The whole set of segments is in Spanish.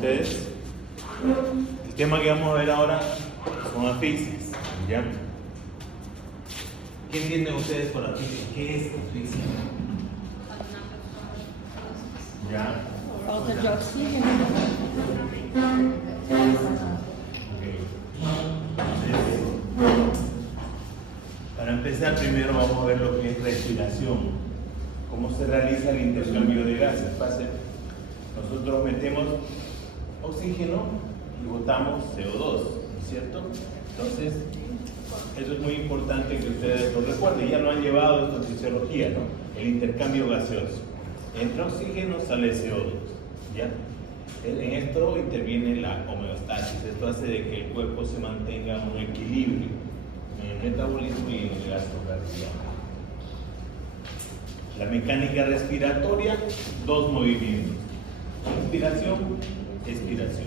Entonces, el tema que vamos a ver ahora son asfixias, ¿ya? ¿Qué entienden ustedes por asfixia? ¿Qué es asfixia? ¿Ya? Falta de oxígeno. Para empezar, primero vamos a ver lo que es respiración. Cómo se realiza el intercambio de gases. Nosotros metemos oxígeno y botamos CO2, ¿no es cierto? Entonces, eso es muy importante que ustedes lo recuerden. Ya lo han llevado esto en fisiología, ¿no? El intercambio gaseoso. Entra oxígeno, sale CO2, ¿ya? En esto interviene la homeostasis. Esto hace de que el cuerpo se mantenga en un equilibrio en el metabolismo y en el gasto cardíaco. La mecánica respiratoria, dos movimientos: inspiración, expiración.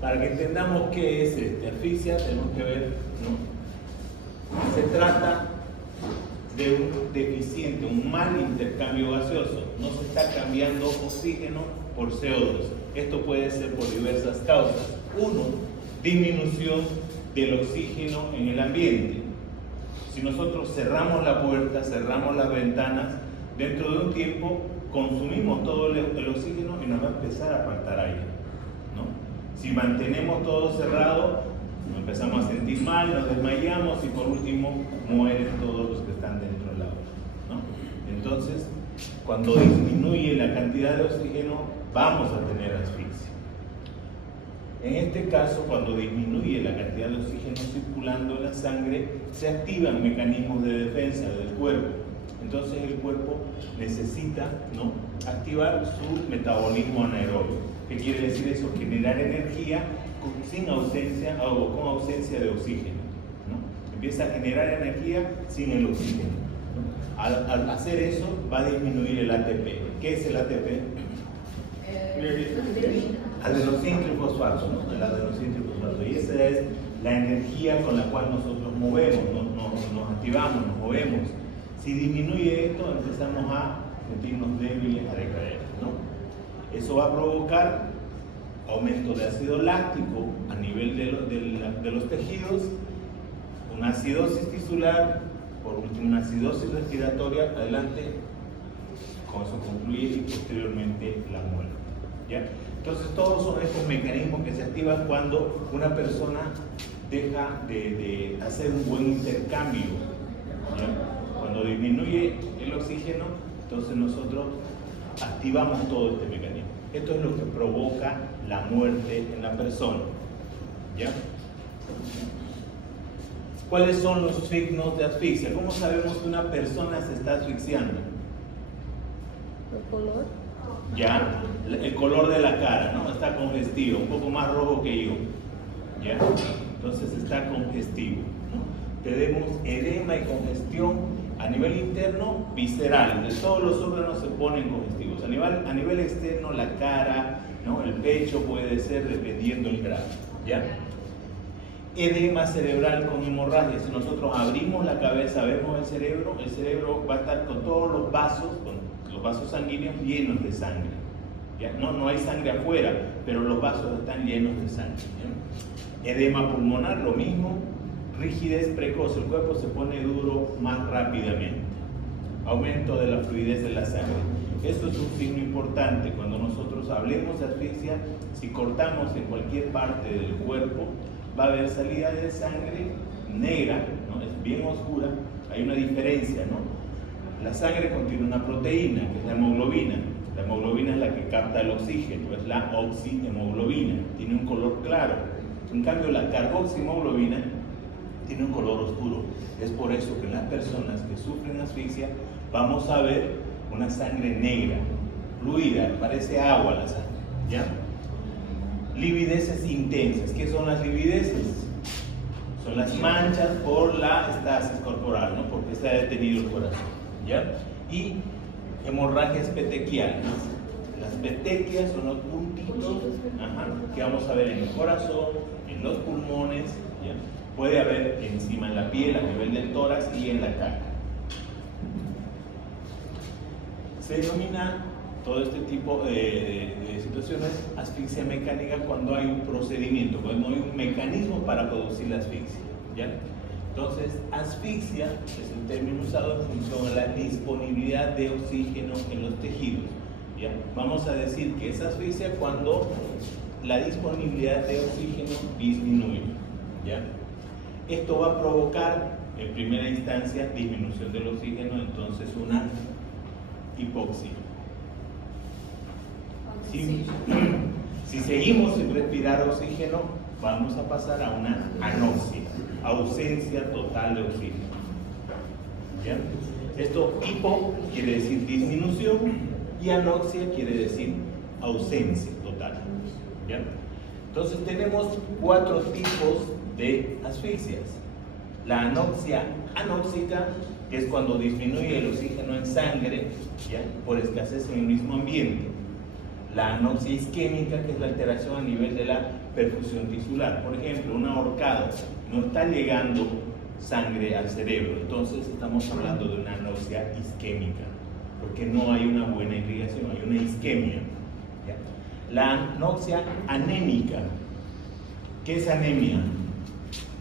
Para que entendamos qué es asfixia, tenemos que ver, ¿no? Se trata de un deficiente, un mal intercambio gaseoso. No se está cambiando oxígeno por CO2. Esto puede ser por diversas causas. Uno, disminución del oxígeno en el ambiente. Si nosotros cerramos la puerta, cerramos las ventanas, dentro de un tiempo consumimos todo el oxígeno y nos va a empezar a faltar aire, ¿no? Si mantenemos todo cerrado, nos empezamos a sentir mal, nos desmayamos y por último mueren todos los que están dentro del agua, ¿no? Entonces, cuando disminuye la cantidad de oxígeno, vamos a tener asfixia. En este caso, cuando disminuye la cantidad de oxígeno circulando en la sangre, se activan mecanismos de defensa del cuerpo. Entonces el cuerpo necesita, ¿no?, activar su metabolismo anaerobio. ¿Qué quiere decir eso? Generar energía sin ausencia o con ausencia de oxígeno, ¿no? Empieza a generar energía sin el oxígeno, ¿no? Al hacer eso va a disminuir el ATP. ¿Qué es el ATP? Adenosín trifosfato, ¿no? El adenosín trifosfato. Y esa es la energía con la cual nosotros movemos, nos activamos, nos movemos. Si disminuye esto, empezamos a sentirnos débiles, a decaer, ¿no? Eso va a provocar aumento de ácido láctico a nivel de los tejidos, una acidosis tisular, por último una acidosis respiratoria, adelante, con eso concluye y posteriormente la muerte, ¿ya? Entonces todos son estos mecanismos que se activan cuando una persona deja de hacer un buen intercambio, ¿ya? Cuando disminuye el oxígeno, entonces nosotros activamos todo este mecanismo. Esto es lo que provoca la muerte en la persona, ¿ya? ¿Cuáles son los signos de asfixia? ¿Cómo sabemos que una persona se está asfixiando? ¿El color? Ya, el color de la cara, ¿no? Está congestivo, un poco más rojo que yo, ¿ya? Entonces está congestivo, ¿no? Tenemos edema y congestión a nivel interno, visceral, de todos los órganos se ponen congestivos. A nivel externo, la cara, ¿no?, el pecho puede ser dependiendo del grado, ¿ya? Edema cerebral con hemorragia. Si nosotros abrimos la cabeza, vemos el cerebro va a estar con todos los vasos sanguíneos llenos de sangre, ¿ya? No hay sangre afuera, pero los vasos están llenos de sangre, ¿ya? Edema pulmonar, lo mismo. Rigidez precoz, el cuerpo se pone duro más rápidamente. Aumento de la fluidez de la sangre. Esto es un signo importante. Cuando nosotros hablemos de asfixia, si cortamos en cualquier parte del cuerpo, va a haber salida de sangre negra, ¿no? Es bien oscura. Hay una diferencia, ¿no? La sangre contiene una proteína, que es la hemoglobina. La hemoglobina es la que capta el oxígeno, es la oxihemoglobina. Tiene un color claro. En cambio, la carboxihemoglobina tiene un color oscuro. Es por eso que en las personas que sufren asfixia vamos a ver una sangre negra, fluida, parece agua la sangre, ¿ya? Livideces intensas. ¿Qué son las livideces? Son las manchas por la estasis corporal, ¿no? Porque está detenido el corazón, ¿ya? Y hemorragias petequiales. Las petequias son los puntitos, que vamos a ver en el corazón, en los pulmones, ¿ya? Puede haber encima en la piel, a nivel del tórax y en la cara. Se denomina todo este tipo de situaciones asfixia mecánica cuando hay un procedimiento, cuando hay un mecanismo para producir la asfixia, ¿ya? Entonces, asfixia es el término usado en función de la disponibilidad de oxígeno en los tejidos, ¿ya? Vamos a decir que es asfixia cuando la disponibilidad de oxígeno disminuye, ¿ya? Esto va a provocar, en primera instancia, disminución del oxígeno, entonces una hipoxia. Si seguimos sin respirar oxígeno, vamos a pasar a una anoxia, ausencia total de oxígeno. ¿Ya? Esto, hipo quiere decir disminución y anoxia quiere decir ausencia total. ¿Ya? Entonces tenemos 4 tipos de asfixias. La anoxia anóxica, que es cuando disminuye el oxígeno en sangre, ¿ya? Por escasez en el mismo ambiente. La anoxia isquémica, que es la alteración a nivel de la perfusión tisular. Por ejemplo, un ahorcado, no está llegando sangre al cerebro, entonces estamos hablando de una anoxia isquémica, porque no hay una buena irrigación, hay una isquemia. ¿Ya? La anoxia anémica, ¿qué es anemia?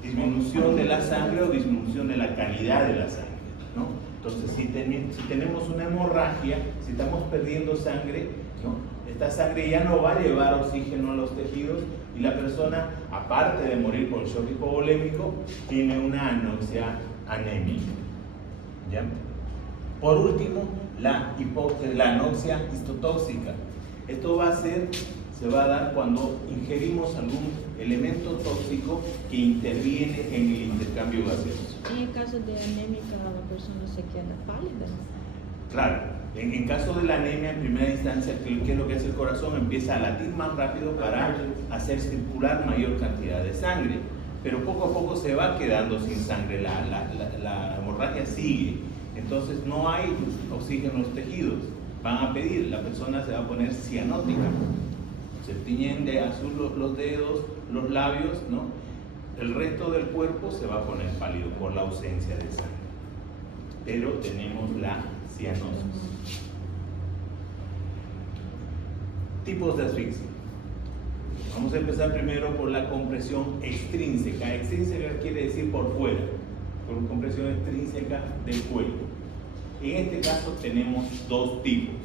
Disminución de la sangre o disminución de la calidad de la sangre, ¿no? Entonces, si tenemos una hemorragia, si estamos perdiendo sangre, ¿no? Esta sangre ya no va a llevar oxígeno a los tejidos y la persona, aparte de morir por shock hipovolémico, tiene una anoxia anémica. ¿Ya? Por último, la anoxia histotóxica. Esto se va a dar cuando ingerimos algún elemento tóxico que interviene en el intercambio gaseoso. En el caso de anémica, la persona se queda pálida. Claro. En caso de la anemia, en primera instancia, ¿qué es lo que hace el corazón? Empieza a latir más rápido para hacer circular mayor cantidad de sangre. Pero poco a poco se va quedando sin sangre, la hemorragia sigue. Entonces no hay oxígeno en los tejidos. Van a pedir, la persona se va a poner cianótica. Se tiñen de azul los dedos, los labios, ¿no? El resto del cuerpo se va a poner pálido por la ausencia de sangre. Pero tenemos la cianosis. Tipos de asfixia. Vamos a empezar primero por la compresión extrínseca. Extrínseca quiere decir por fuera, por compresión extrínseca del cuello. En este caso tenemos 2 tipos: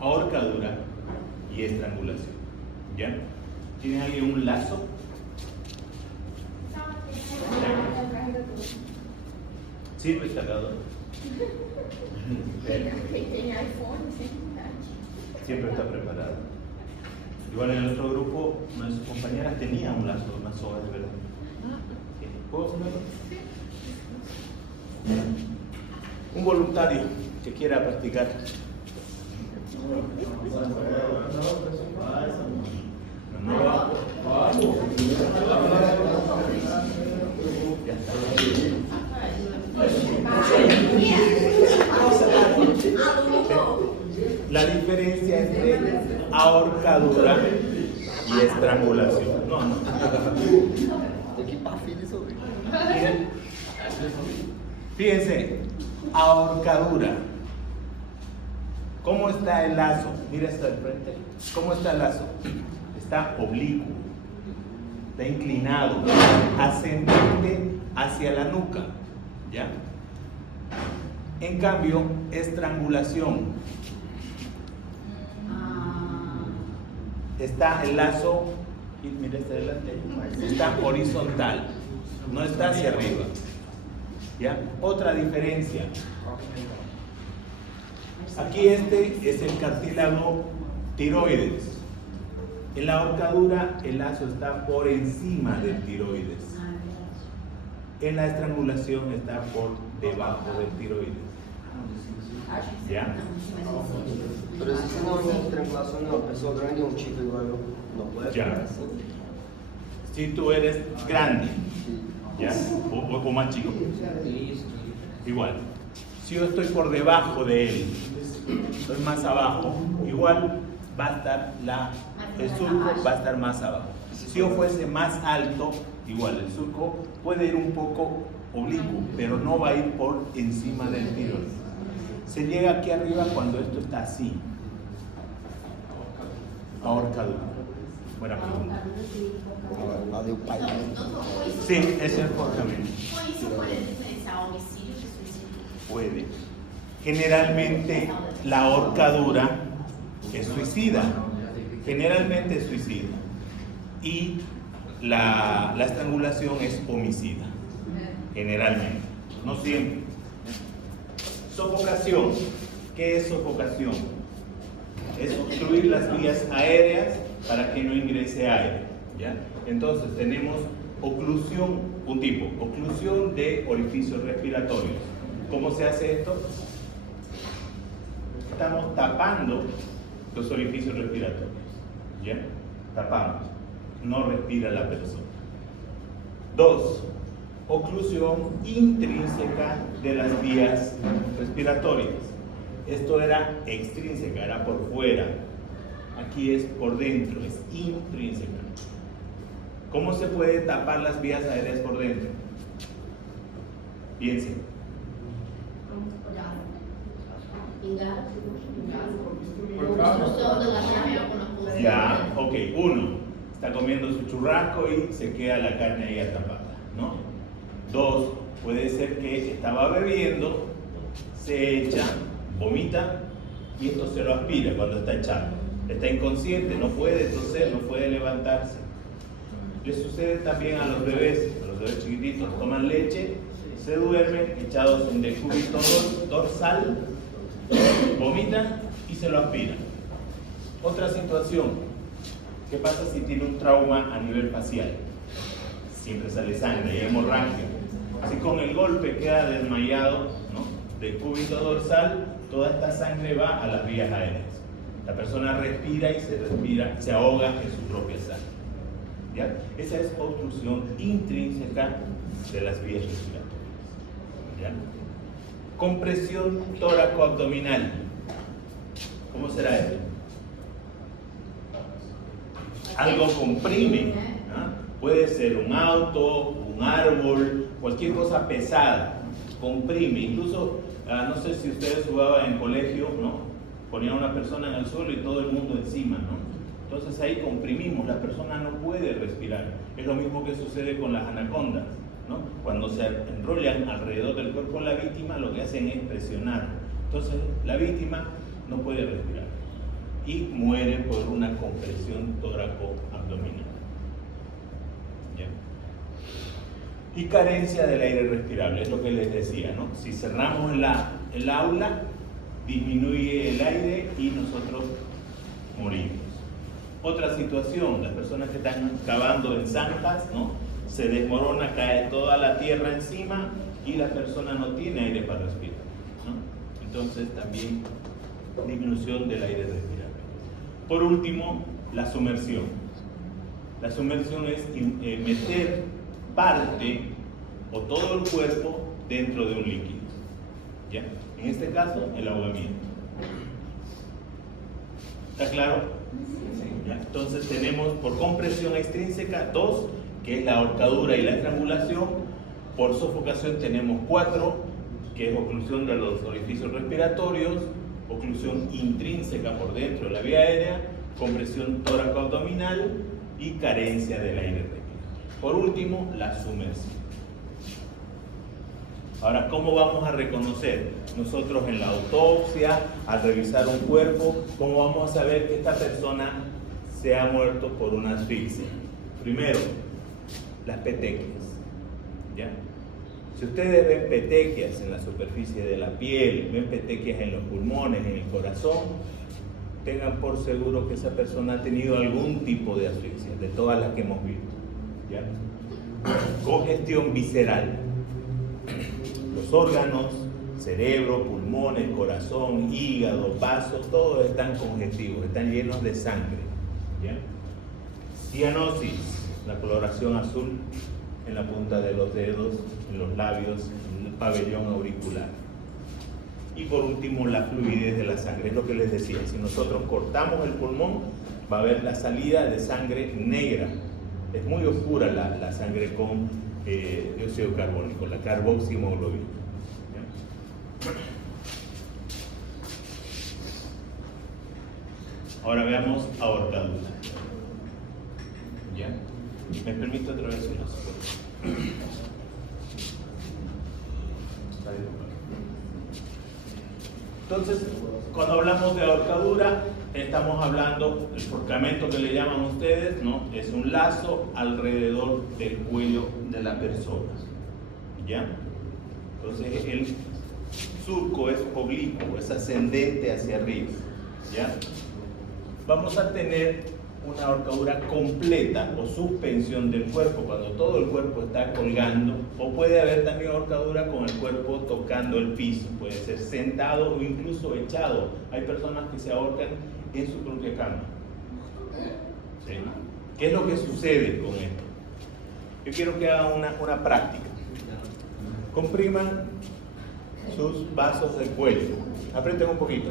ahorcadura y estrangulación. ¿Ya? ¿Tiene alguien un lazo? ¿Sirve el cargador? Siempre está preparado. Igual en el otro grupo, una de sus compañeras tenía un lazo, una soga de verdad. ¿Puedo ponerlo? Un voluntario que quiera practicar. Ya está. La diferencia entre ahorcadura y estrangulación. No. Fíjense, ahorcadura. ¿Cómo está el lazo? Mira hasta el frente. ¿Cómo está el lazo? Está oblicuo, está inclinado, ascendente hacia la nuca. ¿Ya? En cambio, estrangulación. Está el lazo, mira hacia adelante, está horizontal, no está hacia arriba. ¿Ya? Otra diferencia. Aquí este es el cartílago tiroides. En la ahorcadura el lazo está por encima del tiroides. En la estrangulación está por debajo del tiroides. ¿Ya? Pero si se no hay estrangulación de una persona grande, un chico igual no puede ya. Si tú eres grande, ¿ya? O más chico, igual. Si yo estoy por debajo de él, estoy más abajo, igual va a estar el surco va a estar más abajo. Si yo fuese más alto, igual el surco puede ir un poco oblicuo, pero no va a ir por encima del tiroides. Se llega aquí arriba cuando esto está así. Ahorcadura. Buena pregunta. Lá deu pai. Sí, ese es el ahorcamiento. Por isso pode diferenciar homicídio de suicídio. Puede. Generalmente la ahorcadura es suicida. Generalmente es suicida. Y la estrangulación es homicida. Generalmente. No siempre. Sofocación. ¿Qué es sofocación? Es obstruir las vías aéreas para que no ingrese aire. ¿Ya? Entonces tenemos oclusión, un tipo, oclusión de orificios respiratorios. ¿Cómo se hace esto? Estamos tapando los orificios respiratorios. ¿Ya? Tapamos. No respira la persona. 2. Oclusión intrínseca de las vías respiratorias. Esto era extrínseca, era por fuera. Aquí es por dentro, es intrínseca. ¿Cómo se puede tapar las vías aéreas por dentro? Piensen. Obstrução da laringe, alguma coisa. Ya, ok. 1. Está comiendo su churrasco y se queda la carne ahí atrapada, ¿no? 2. Puede ser que estaba bebiendo, se echa, vomita y esto se lo aspira cuando está echado. Está inconsciente, no puede toser, no puede levantarse. Le sucede también a los bebés chiquititos, toman leche, se duermen echados en decúbito dorsal, vomitan y se lo aspiran. Otra situación, ¿qué pasa si tiene un trauma a nivel facial? Siempre sale sangre y hemorragia. Si con el golpe queda desmayado, ¿no? Decúbito dorsal, toda esta sangre va a las vías aéreas. La persona respira y se ahoga en su propia sangre. ¿Ya? Esa es obstrucción intrínseca de las vías respiratorias. ¿Ya? Compresión tóraco-abdominal. ¿Cómo será esto? Algo comprime. ¿Ah? Puede ser un auto, un árbol, cualquier cosa pesada. Comprime. Incluso, no sé si ustedes jugaban en colegio, ¿no? Ponían a una persona en el suelo y todo el mundo encima, ¿no? Entonces ahí comprimimos, la persona no puede respirar. Es lo mismo que sucede con las anacondas, ¿no? Cuando se enrollan alrededor del cuerpo de la víctima, lo que hacen es presionar. Entonces la víctima no puede respirar y muere por una compresión tóraco-abdominal. ¿Ya? Y carencia del aire respirable, es lo que les decía, ¿no? Si cerramos el aula, disminuye el aire y nosotros morimos. Otra situación, las personas que están cavando en zanjas, ¿no? Se desmorona, cae toda la tierra encima y la persona no tiene aire para respirar, ¿no? Entonces también disminución del aire respirable. Por último, la sumersión. La sumersión es meter parte o todo el cuerpo dentro de un líquido. ¿Ya? En este caso, el ahogamiento. ¿Está claro? ¿Ya? Entonces tenemos por compresión extrínseca 2, que es la ahorcadura y la estrangulación. Por sofocación tenemos 4, que es oclusión de los orificios respiratorios, oclusión intrínseca por dentro de la vía aérea, compresión tóraco-abdominal y carencia del aire respiratorio. Por último, la sumersión. Ahora, ¿cómo vamos a reconocer? Nosotros en la autopsia, al revisar un cuerpo, ¿cómo vamos a saber que esta persona se ha muerto por una asfixia? Primero, las petequias. ¿Ya? Si ustedes ven petequias en la superficie de la piel, ven petequias en los pulmones, en el corazón, tengan por seguro que esa persona ha tenido algún tipo de asfixia, de todas las que hemos visto. ¿Ya? Congestión visceral. Los órganos, cerebro, pulmones, corazón, hígado, vasos, todos están congestivos, están llenos de sangre. ¿Ya? Cianosis, la coloración azul en la punta de los dedos, en los labios, en el pabellón auricular. Y por último, la fluidez de la sangre. Es lo que les decía, si nosotros cortamos el pulmón, va a haber la salida de sangre negra. Es muy oscura la sangre con dióxido carbónico, la carboxiemoglobina. Ahora veamos ahorcadura. ¿Ya? ¿Me permite otra vez una? Entonces, cuando hablamos de ahorcadura, estamos hablando, el forcamento que le llaman ustedes, ¿no? Es un lazo alrededor del cuello de la persona. ¿Ya? Entonces, el surco es oblicuo, es ascendente hacia arriba. ¿Ya? Vamos a tener una ahorcadura completa o suspensión del cuerpo, cuando todo el cuerpo está colgando, o puede haber también ahorcadura con el cuerpo tocando el piso, puede ser sentado o incluso echado. Hay personas que se ahorcan en su propia cama. ¿Sí? ¿Qué es lo que sucede con esto? Yo quiero que hagan una práctica. Compriman sus vasos del cuello, aprieten un poquito.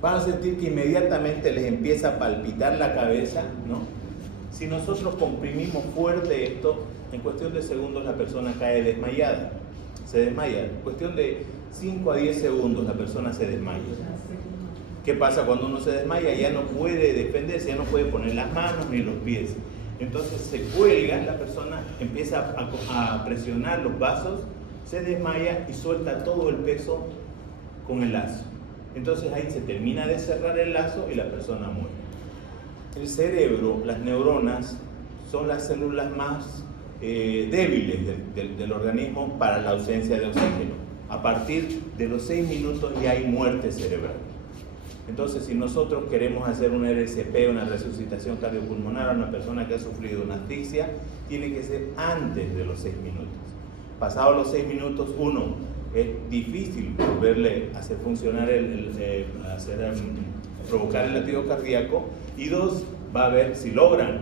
Van a sentir que inmediatamente les empieza a palpitar la cabeza, ¿no? Si nosotros comprimimos fuerte esto, en cuestión de segundos la persona cae desmayada. Se desmaya. En cuestión de 5 a 10 segundos la persona se desmaya. ¿Qué pasa cuando uno se desmaya? Ya no puede defenderse, ya no puede poner las manos ni los pies. Entonces se cuelga, la persona empieza a presionar los vasos, se desmaya y suelta todo el peso con el lazo. Entonces ahí se termina de cerrar el lazo y la persona muere. El cerebro, las neuronas, son las células más débiles del organismo para la ausencia de oxígeno. A partir de los 6 minutos ya hay muerte cerebral. Entonces, si nosotros queremos hacer una RCP, una resucitación cardiopulmonar a una persona que ha sufrido una asfixia, tiene que ser antes de los 6 minutos. Pasados los 6 minutos, es difícil volverle a hacer funcionar, provocar el latido cardíaco, y 2, va a haber, si logran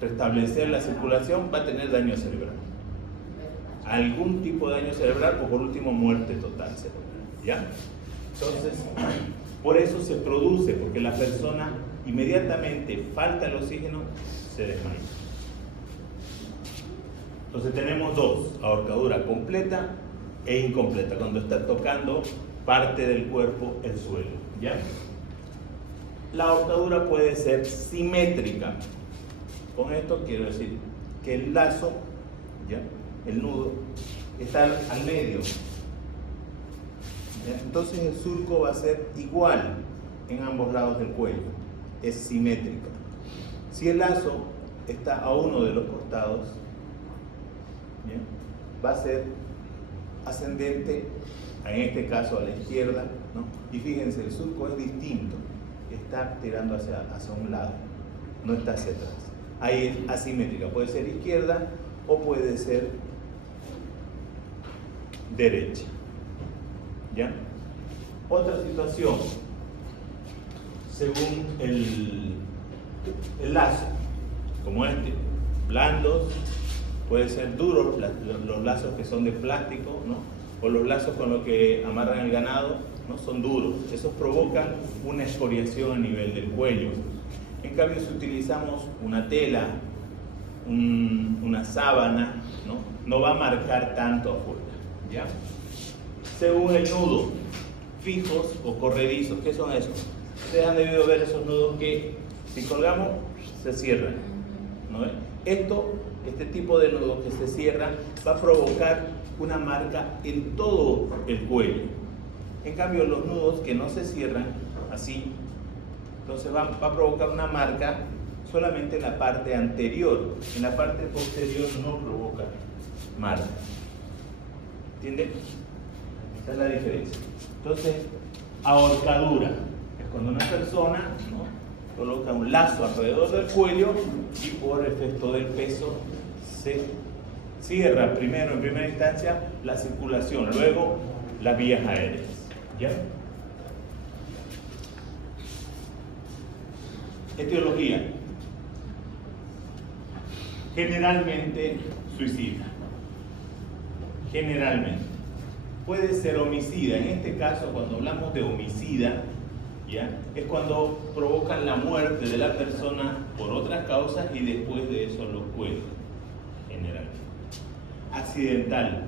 restablecer la circulación, va a tener daño cerebral. Algún tipo de daño cerebral o por último muerte total cerebral. ¿Ya? Entonces, por eso se produce, porque la persona inmediatamente falta el oxígeno, se desmaya. Entonces tenemos dos, ahorcadura completa e incompleta, cuando está tocando parte del cuerpo el suelo. ¿Ya? La ahorcadura puede ser simétrica. Con esto quiero decir que el lazo, ¿ya?, el nudo, está al medio. ¿Ya? Entonces el surco va a ser igual en ambos lados del cuello, es simétrica. Si el lazo está a uno de los costados, ¿ya?, va a ser ascendente, en este caso a la izquierda, ¿no? Y fíjense, el surco es distinto, está tirando hacia un lado, no está hacia atrás. Ahí es asimétrica, puede ser izquierda o puede ser derecha. ¿Ya? Otra situación, según el lazo, como este, blandos, puede ser duros, los lazos que son de plástico, ¿no?, o los lazos con los que amarran el ganado, ¿no?, son duros. Esos provocan una escoriación a nivel del cuello. En cambio, si utilizamos una tela, una sábana, no va a marcar tanto afuera. ¿Ya? Según el nudo, fijos o corredizos, ¿qué son esos? Ustedes han debido ver esos nudos que, si colgamos, se cierran, ¿no? Este tipo de nudos que se cierran va a provocar una marca en todo el cuello. En cambio, los nudos que no se cierran así, entonces va a provocar una marca solamente en la parte anterior. En la parte posterior no provoca marca. ¿Entienden? Esa es la diferencia. Entonces, ahorcadura es cuando una persona, ¿no?, coloca un lazo alrededor del cuello y por efecto del peso se cierra primero, en primera instancia, la circulación, luego las vías aéreas. ¿Ya? Etiología. Generalmente suicida. Generalmente. Puede ser homicida. En este caso, cuando hablamos de homicida, ¿ya?, es cuando provocan la muerte de la persona por otras causas y después de eso los cuelgan. Generalmente. Accidental.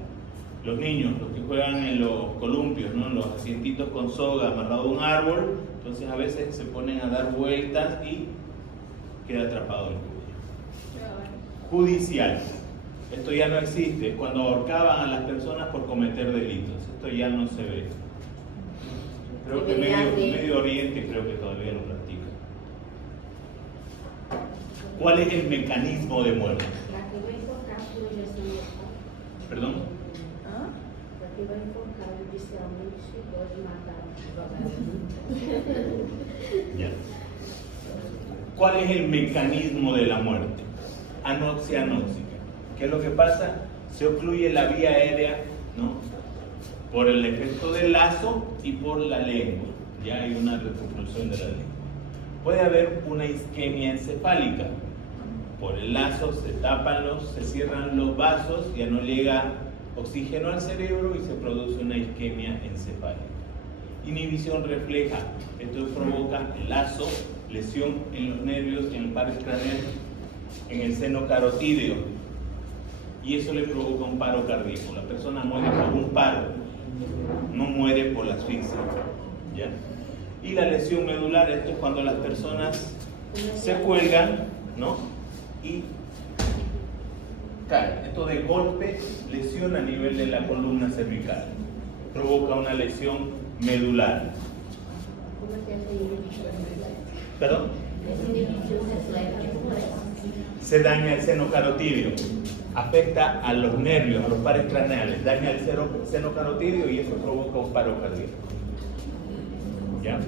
Los niños, los que juegan en los columpios, ¿no? Los asientitos con soga amarrado a un árbol, entonces a veces se ponen a dar vueltas y queda atrapado el cuello. Judicial. Esto ya no existe, es cuando ahorcaban a las personas por cometer delitos. Esto ya no se ve. Creo que Medio Oriente creo que todavía lo practica. ¿Cuál es el mecanismo de muerte? ¿Perdón? Ya. ¿Cuál es el mecanismo de la muerte? Anoxia anóxica. ¿Qué es lo que pasa? Se ocluye la vía aérea, ¿no? Por el efecto del lazo y por la lengua. Ya hay una repercusión de la lengua. Puede haber una isquemia encefálica. Por el lazo se cierran los vasos, ya no llega oxígeno al cerebro y se produce una isquemia encefálica. Inhibición refleja. Esto provoca el lazo, lesión en los nervios, en el pares craneal, en el seno carotídeo. Y eso le provoca un paro cardíaco. La persona muere por un paro, no muere por la asfixia. ¿Ya? Y la lesión medular, esto es cuando las personas se cuelgan, ¿no? Y caen. Esto de golpe lesiona a nivel de la columna cervical. Provoca una lesión medular. ¿Perdón? Se daña el seno carotídeo, afecta a los nervios, a los pares craneales, daña el seno carotídeo y eso provoca un paro cardíaco. ¿Ya?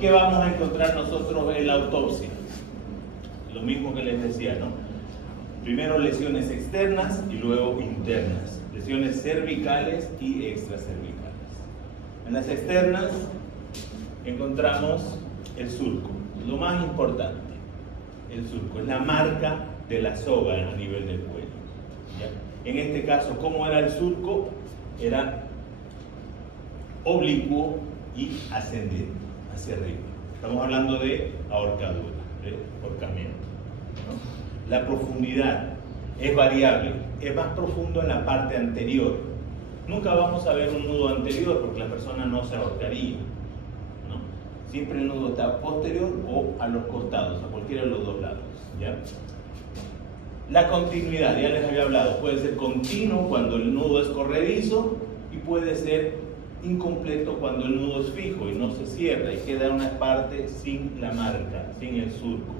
¿Qué vamos a encontrar nosotros en la autopsia? Lo mismo que les decía, ¿no? Primero lesiones externas y luego internas. Lesiones cervicales y extracervicales. En las externas encontramos el surco. Lo más importante, el surco, es la marca de la soga a nivel del cuello. ¿Ya? En este caso, ¿cómo era el surco? Era oblicuo y ascendente, hacia arriba. Estamos hablando de ahorcadura, de ahorcamiento, ¿no? La profundidad es variable, es más profundo en la parte anterior. Nunca vamos a ver un nudo anterior porque la persona no se ahorcaría, ¿no? Siempre el nudo está posterior o a los costados, a cualquiera de los dos lados, ¿ya? La continuidad, ya les había hablado, puede ser continuo cuando el nudo es corredizo y puede ser incompleto cuando el nudo es fijo y no se cierra y queda una parte sin la marca, sin el surco.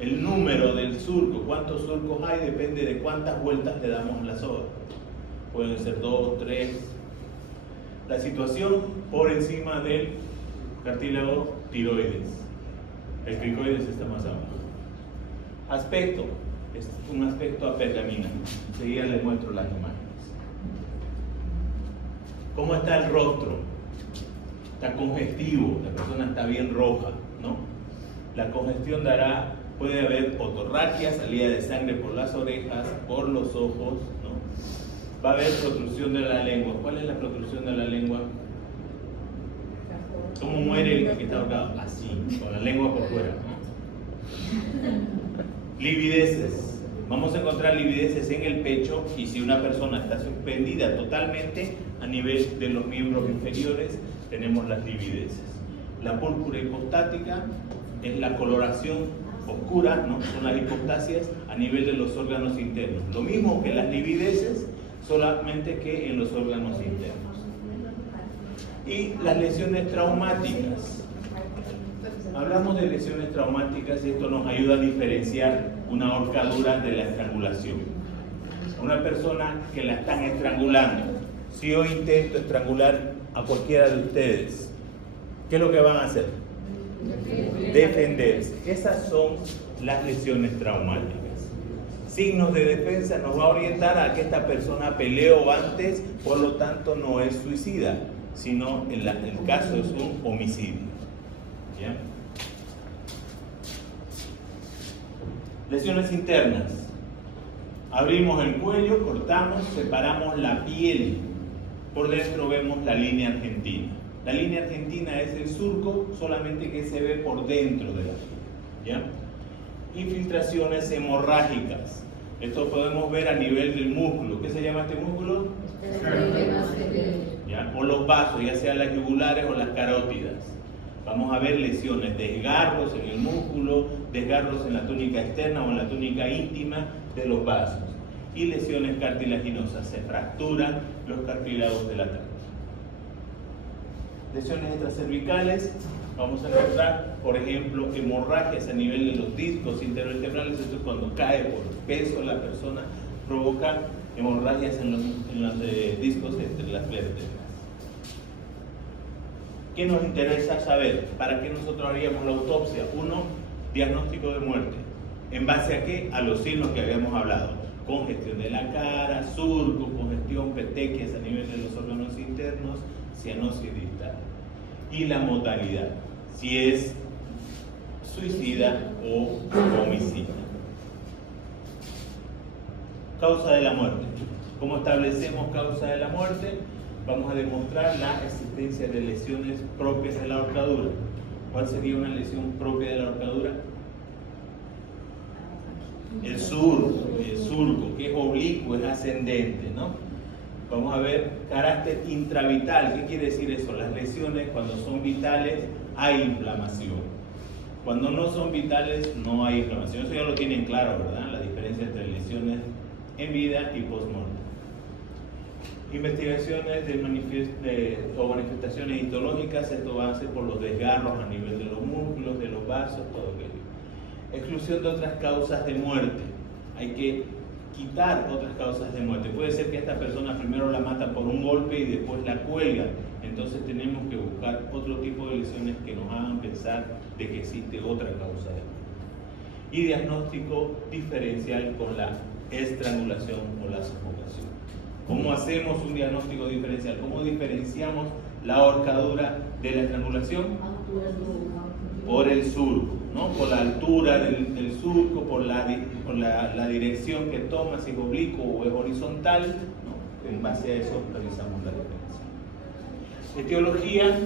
El número del surco, cuántos surcos hay, depende de cuántas vueltas le damos a la soga. Pueden ser 2, 3. La situación por encima del cartílago tiroides. El cricoides está más abajo. Aspecto, es un aspecto a pergamina. Enseguida les muestro las imágenes. ¿Cómo está el rostro? Está congestivo, la persona está bien roja, ¿no? La congestión dará, puede haber otorragia, salida de sangre por las orejas, por los ojos, ¿no? Va a haber protrusión de la lengua. ¿Cuál es la protrusión de la lengua? ¿Cómo muere el que está ahorcado? Así, con la lengua por fuera. Livideces. Vamos a encontrar livideces en el pecho y si una persona está suspendida totalmente a nivel de los miembros inferiores, tenemos las livideces. La púrpura hipostática es la coloración oscura, ¿no? Son las hipostasias a nivel de los órganos internos. Lo mismo que las livideces, solamente que en los órganos internos. Y las lesiones traumáticas. Hablamos de lesiones traumáticas y esto nos ayuda a diferenciar una ahorcadura de la estrangulación. Una persona que la están estrangulando. Si yo intento estrangular a cualquiera de ustedes, ¿qué es lo que van a hacer? Defenderse. Esas son las lesiones traumáticas. Signos de defensa nos va a orientar a que esta persona peleó antes, por lo tanto no es suicida, sino el caso es un homicidio. ¿Ya? Lesiones internas. Abrimos el cuello, cortamos, separamos la piel. Por dentro vemos la línea argentina. La línea argentina es el surco, solamente que se ve por dentro de la piel. ¿Ya? Infiltraciones hemorrágicas. Esto podemos ver a nivel del músculo. ¿Qué se llama este músculo? ¿Ya? O los vasos, ya sean las yugulares o las carótidas. Vamos a ver lesiones, desgarros en el músculo, desgarros en la túnica externa o en la túnica íntima de los vasos. Y lesiones cartilaginosas, se fracturan los cartílagos de la tráquea. Lesiones extracervicales, vamos a encontrar, por ejemplo, hemorragias a nivel de los discos intervertebrales. Esto es cuando cae por peso la persona, provoca hemorragias en los discos entre las vértebras. ¿Qué nos interesa saber? ¿Para qué nosotros haríamos la autopsia? Uno, diagnóstico de muerte. ¿En base a qué? A los signos que habíamos hablado. Congestión de la cara, surco, congestión, petequias a nivel de los órganos internos, cianosis distal. Y la modalidad, si es suicida o homicida. Causa de la muerte. ¿Cómo establecemos causa de la muerte? Vamos a demostrar la existencia de lesiones propias de la ahorcadura. ¿Cuál sería una lesión propia de la ahorcadura? El surco, que es oblicuo, es ascendente, ¿no? Vamos a ver carácter intravital. ¿Qué quiere decir eso? Las lesiones, cuando son vitales, hay inflamación. Cuando no son vitales, no hay inflamación. Eso ya lo tienen claro, ¿verdad? La diferencia entre lesiones en vida y post-mortem. Investigaciones o manifestaciones histológicas, esto va a ser por los desgarros a nivel de los músculos, de los vasos, todo aquello. Exclusión de otras causas de muerte. Hay que quitar otras causas de muerte. Puede ser que esta persona primero la mata por un golpe y después la cuelga. Entonces tenemos que buscar otro tipo de lesiones que nos hagan pensar de que existe otra causa de muerte. Y diagnóstico diferencial con la estrangulación o la sofocación. ¿Cómo hacemos un diagnóstico diferencial? ¿Cómo diferenciamos la ahorcadura de la estrangulación? Por el surco, ¿no? Por la altura del surco, por la dirección que toma, si es oblicuo o es horizontal, ¿no? En base a eso realizamos la diferencia. Etiología,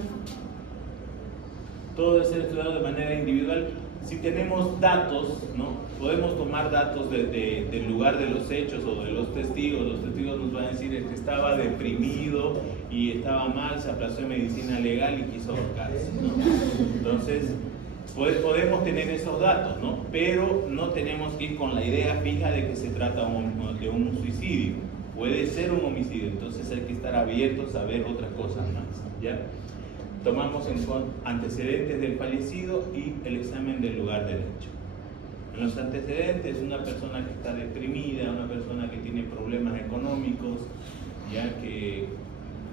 todo debe ser estudiado de manera individual. Si tenemos datos, ¿no? Podemos tomar datos del lugar de los hechos o de los testigos nos van a decir que estaba deprimido y estaba mal, se aplazó en medicina legal y quiso ahorcarse, ¿no? Entonces, podemos tener esos datos, ¿no? Pero no tenemos que ir con la idea fija de que se trata de un suicidio. Puede ser un homicidio, entonces hay que estar abiertos a ver otras cosas más, ¿ya? Tomamos en cuenta antecedentes del fallecido y el examen del lugar del hecho. En los antecedentes, una persona que está deprimida, una persona que tiene problemas económicos, ya que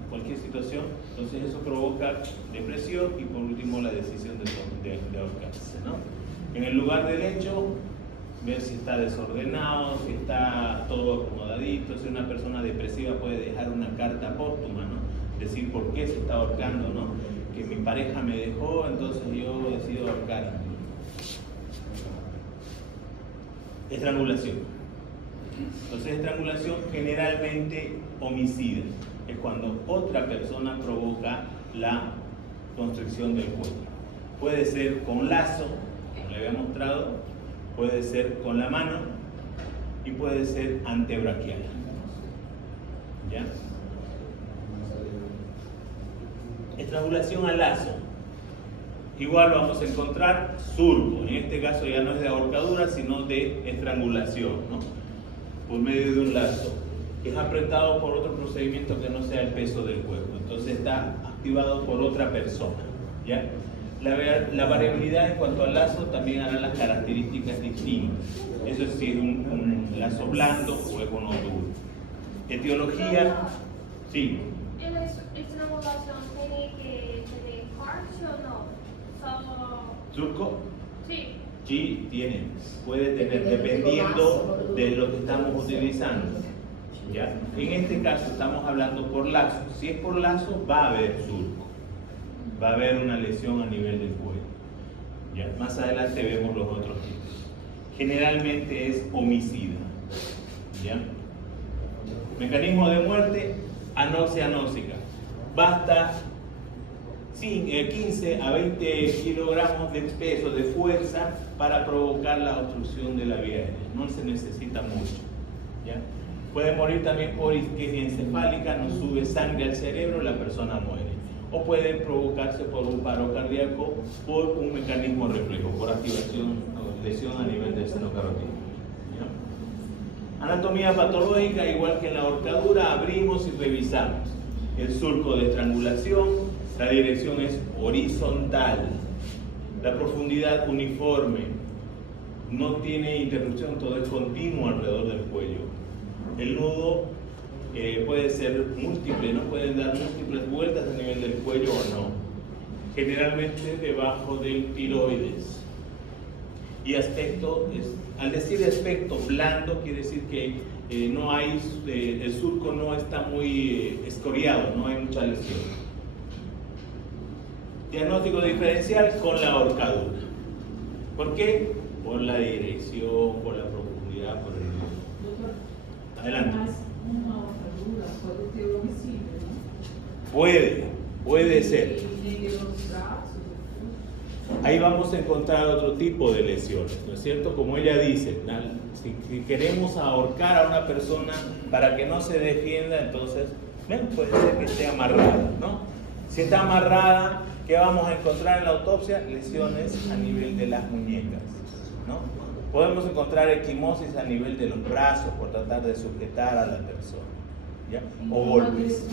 cualquier situación, entonces eso provoca depresión y por último la decisión de ahorcarse, ¿no? En el lugar del hecho, ver si está desordenado, si está todo acomodadito. Si una persona depresiva puede dejar una carta póstuma, ¿no? Decir por qué se está ahorcando, ¿no? Que mi pareja me dejó, entonces yo decido ahorcarme. Estrangulación. Entonces, estrangulación generalmente homicida. Es cuando otra persona provoca la constricción del cuello. Puede ser con lazo, como le había mostrado, puede ser con la mano y puede ser antebraquial. ¿Ya? Estrangulación a lazo. Igual vamos a encontrar surco. En este caso ya no es de ahorcadura, sino de estrangulación, ¿no? Por medio de un lazo. Es apretado por otro procedimiento que no sea el peso del cuerpo. Entonces está activado por otra persona, ¿ya? La variabilidad en cuanto al lazo también hará las características distintas. Eso es si es un lazo blando o es uno duro. Etiología, sí. ¿La estrangulación tiene que tener corte o no? Solo... ¿Surco? Sí. Sí, tiene. Puede tener, dependiendo de lo que estamos utilizando. ¿Ya? En este caso estamos hablando por lazo. Si es por lazo, va a haber surco. Va a haber una lesión a nivel del cuello. ¿Ya? Más adelante vemos los otros tipos. Generalmente es homicida. ¿Ya? Mecanismo de muerte, anoxia anóxica. Basta 15 a 20 kilogramos de peso, de fuerza, para provocar la obstrucción de la vía aérea. No se necesita mucho. ¿ya? Puede morir también por isquemia encefálica, no sube sangre al cerebro, la persona muere. O puede provocarse por un paro cardíaco por un mecanismo reflejo, por activación o lesión a nivel del seno carotídeo. Anatomía patológica, igual que en la ahorcadura, abrimos y revisamos. El surco de estrangulación, la dirección es horizontal, la profundidad uniforme, no tiene interrupción, todo es continuo alrededor del cuello. El nudo puede ser múltiple, ¿no? Pueden dar múltiples vueltas a nivel del cuello o no. Generalmente debajo del tiroides. Y aspecto, al decir aspecto blando, quiere decir que no hay, el surco no está muy escoriado, no hay mucha lesión. Diagnóstico diferencial con la ahorcadura. ¿Por qué? Por la dirección, por la profundidad, por el nudo. Adelante. Una ahorcadura puede ser homicidio, ¿no? Puede ser. Y los brazos. Ahí vamos a encontrar otro tipo de lesiones, ¿no es cierto? Como ella dice, si queremos ahorcar a una persona para que no se defienda, entonces puede ser que esté amarrada, ¿no? Si está amarrada, ¿qué vamos a encontrar en la autopsia? Lesiones a nivel de las muñecas, ¿no? Podemos encontrar equimosis a nivel de los brazos por tratar de sujetar a la persona, ¿ya? O golpes.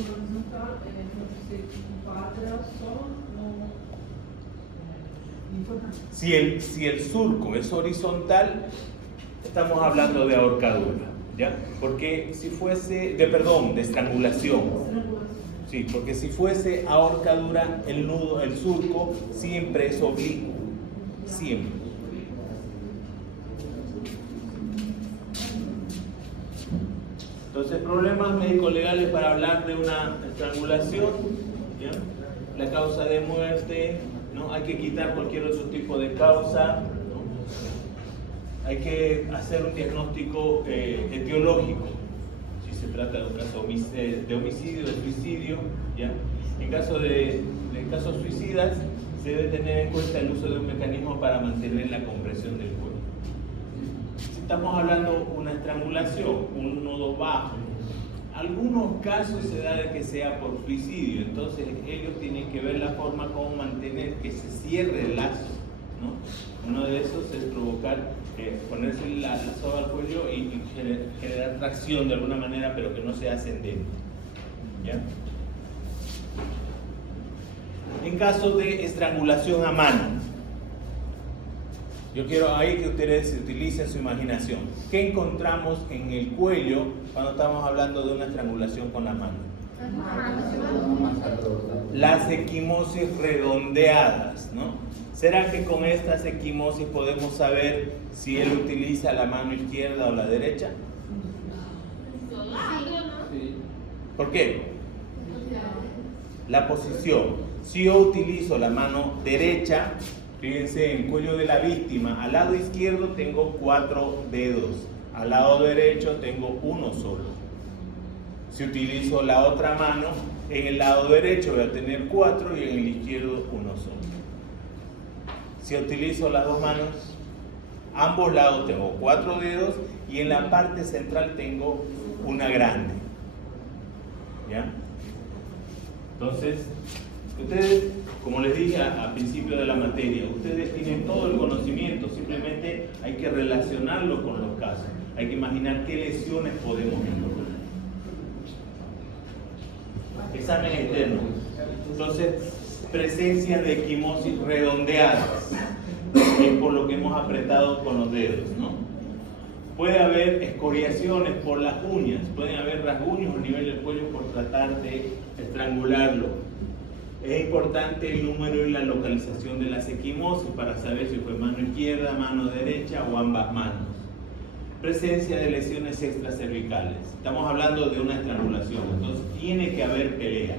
Si el surco es horizontal, estamos hablando de ahorcadura, ¿ya? Porque si fuese, de estrangulación. Sí, porque si fuese ahorcadura, el nudo, el surco, siempre es oblicuo, siempre. Entonces, problemas médico-legales para hablar de una estrangulación, ¿ya? La causa de muerte, ¿no? Hay que quitar cualquier otro tipo de causa, ¿no? Hay que hacer un diagnóstico etiológico, si se trata de un caso de homicidio, de suicidio, ¿ya? En caso de casos suicidas, se debe tener en cuenta el uso de un mecanismo para mantener la compresión del cuerpo. Si estamos hablando de una estrangulación, un nudo bajo, algunos casos se da de que sea por suicidio, entonces ellos tienen que ver la forma como mantener que se cierre el lazo, ¿no? Uno de esos es provocar, ponerse la soga al cuello y generar tracción de alguna manera, pero que no sea ascendente, ¿ya? En caso de estrangulación a mano, yo quiero ahí que ustedes utilicen su imaginación. ¿Qué encontramos en el cuello cuando estamos hablando de una estrangulación con la mano? Las equimosis redondeadas, ¿no? ¿Será que con estas equimosis podemos saber si él utiliza la mano izquierda o la derecha? ¿Por qué? La posición. Si yo utilizo la mano derecha, fíjense, en el cuello de la víctima, al lado izquierdo tengo 4 dedos, al lado derecho tengo uno solo. Si utilizo la otra mano, en el lado derecho voy a tener 4 y en el izquierdo uno solo. Si utilizo las dos manos, ambos lados tengo 4 dedos y en la parte central tengo una grande, ¿ya? Entonces, ustedes, como les dije al principio de la materia, ustedes tienen todo el conocimiento, simplemente hay que relacionarlo con los casos, hay que imaginar qué lesiones podemos encontrar. Examen externo. Entonces, presencia de equimosis redondeadas, es por lo que hemos apretado con los dedos, ¿no? Puede haber escoriaciones por las uñas, pueden haber rasguños a nivel del cuello por tratar de estrangularlo. Es importante el número y la localización de las equimosis para saber si fue mano izquierda, mano derecha o ambas manos. Presencia de lesiones extracervicales. Estamos hablando de una estrangulación, entonces tiene que haber pelea,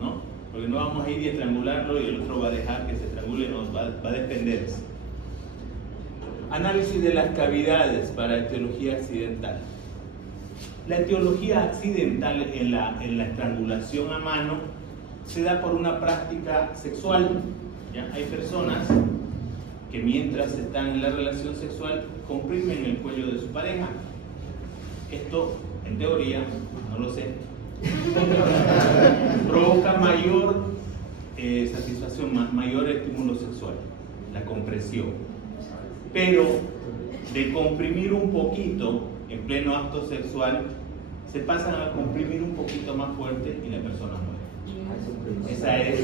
¿no? Porque no vamos a ir y estrangularlo y el otro va a dejar que se estrangule, no, va a defenderse. Análisis de las cavidades para etiología accidental. La etiología accidental en la estrangulación a mano se da por una práctica sexual, ¿ya? Hay personas que mientras están en la relación sexual comprimen el cuello de su pareja. Esto, en teoría, no lo sé, provoca mayor satisfacción, mayor estímulo sexual, la compresión. Pero de comprimir un poquito en pleno acto sexual, se pasan a comprimir un poquito más fuerte y la persona muere. Esa es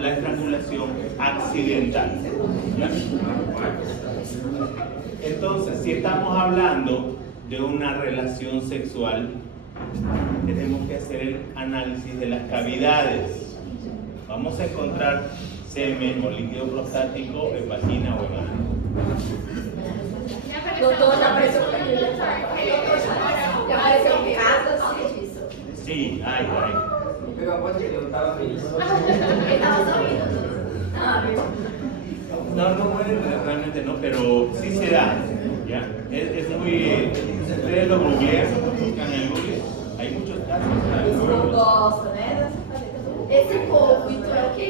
la estrangulación accidental. ¿Ya? Entonces, si estamos hablando de una relación sexual, tenemos que hacer el análisis de las cavidades. Vamos a encontrar semen o líquido prostático en vagina o en ano. Doutor, já apareceu casos disso. Sí, hay. Pero aparte que yo estaba feliz. Ele estava sorrindo. No mueren realmente, no, pero sí se da. ¿Ya? Es muy. Ustedes lo googlean, buscan en el Google, hay muchos casos. Esse povo gosta, né? Esse povo, então é o quê?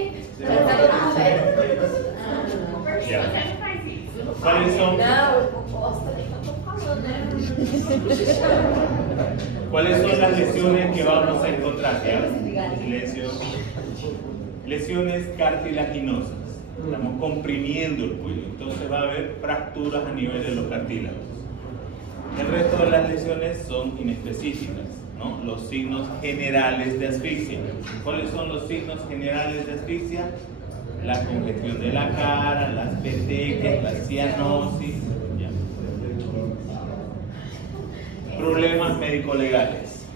Ya. Você não faz isso. ¿Cuáles son? Não, eu gosto nem que eu tô falando, né? ¿Cuáles son las lesiones que vamos a encontrar? ¿Ya? Silencio. Lesiones cartilaginosas. Estamos comprimiendo el cuello, entonces va a haber fracturas a nivel de los cartílagos. El resto de las lesiones son inespecíficas, ¿no? Los signos generales de asfixia. ¿Cuáles son los signos generales de asfixia? La congestión de la cara, las petequias, la cianosis. Ya. Problemas médico-legales.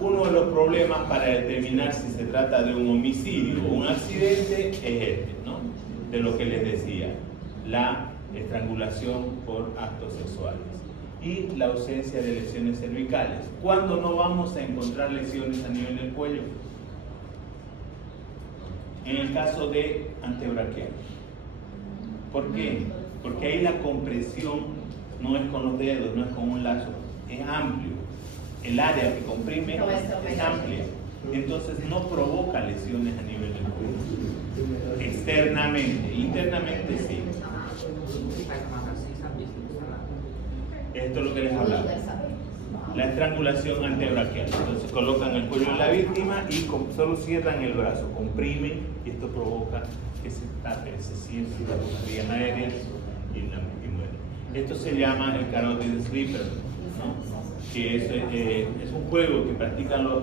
Uno de los problemas para determinar si se trata de un homicidio o un accidente es este, ¿no? De lo que les decía, la estrangulación por actos sexuales y la ausencia de lesiones cervicales. ¿Cuándo no vamos a encontrar lesiones a nivel del cuello? En el caso de antebraquial. ¿Por qué? Porque ahí la compresión no es con los dedos, no es con un lazo, es amplio. El área que comprime es amplia, entonces no provoca lesiones a nivel del cuello. Externamente, internamente sí. Esto es lo que les hablaba. La estrangulación antebraquial. Entonces colocan el cuello de la víctima y solo cierran el brazo, comprimen y esto provoca que se tape, se siente las vías aéreas y muere. Esto se llama el carotid sleeper, ¿no? Que es un juego que practican los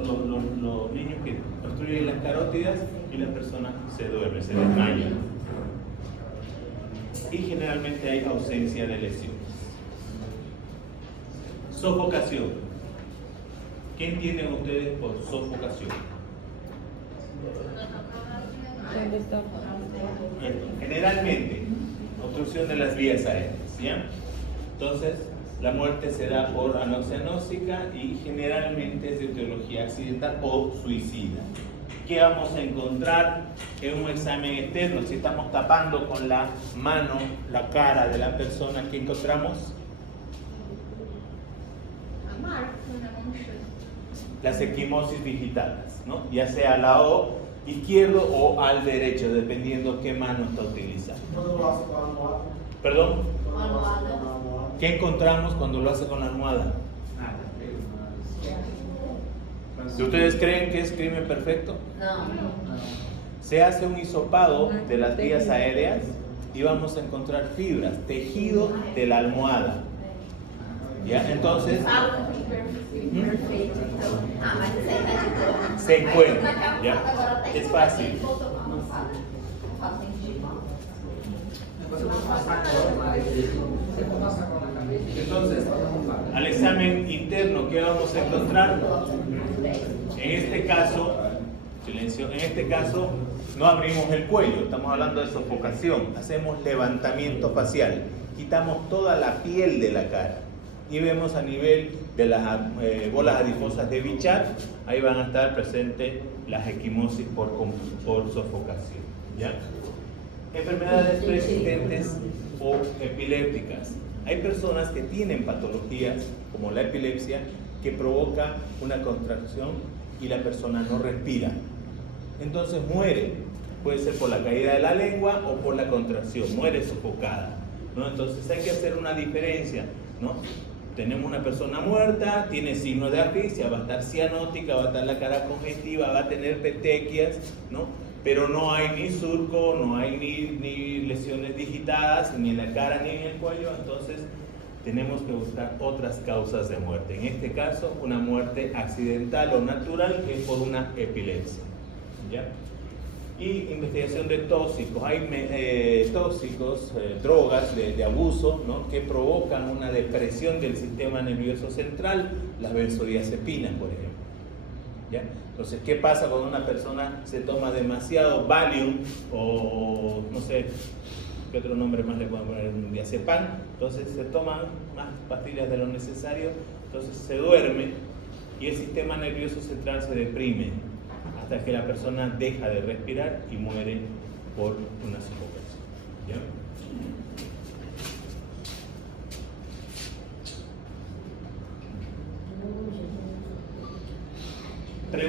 niños que obstruyen las carótidas y la persona se duerme, se desmaya. Y generalmente hay ausencia de lesiones. Sofocación. ¿Qué entienden ustedes por sofocación? Generalmente, obstrucción de las vías aéreas, ¿ya? Entonces, la muerte se da por anoxia anóxica y generalmente es de etiología accidental o suicida. ¿Qué vamos a encontrar en un examen externo? Si estamos tapando con la mano la cara de la persona, ¿qué encontramos? Las equimosis digitales, ¿no? Ya sea al lado izquierdo o al derecho, dependiendo qué mano está utilizando. ¿Perdón? ¿Qué encontramos cuando lo hace con la almohada? ¿Si ustedes creen que es crimen perfecto? No. Se hace un hisopado de las vías aéreas y vamos a encontrar fibras, tejido de la almohada. ¿Ya? Entonces, se encuentra, ¿ya? Es fácil. Entonces, al examen interno, ¿qué vamos a encontrar? En este caso, silencio, en este caso no abrimos el cuello, estamos hablando de sofocación, hacemos levantamiento facial, quitamos toda la piel de la cara y vemos a nivel de las bolas adiposas de Bichat, ahí van a estar presentes las equimosis por sofocación, ¿ya? Enfermedades preexistentes o epilépticas. Hay personas que tienen patologías como la epilepsia que provoca una contracción y la persona no respira. Entonces muere. Puede ser por la caída de la lengua o por la contracción. Muere sofocada. ¿no? Entonces hay que hacer una diferencia, ¿no? Tenemos una persona muerta, tiene signos de asfixia, va a estar cianótica, va a estar la cara congestiva, va a tener petequias, ¿no? Pero no hay ni surco, no hay ni lesiones digitadas, ni en la cara ni en el cuello, entonces tenemos que buscar otras causas de muerte. En este caso, una muerte accidental o natural, que es por una epilepsia, ¿ya? Y investigación de tóxicos. Hay tóxicos, drogas de abuso, ¿no? Que provocan una depresión del sistema nervioso central, las benzodiazepinas, por ejemplo, ¿ya? Entonces, ¿qué pasa cuando una persona se toma demasiado Valium o no sé, qué otro nombre más le pueden poner, un diazepam? Entonces se toman más pastillas de lo necesario, entonces se duerme y el sistema nervioso central se deprime hasta que la persona deja de respirar y muere por una sofocación, ¿ya?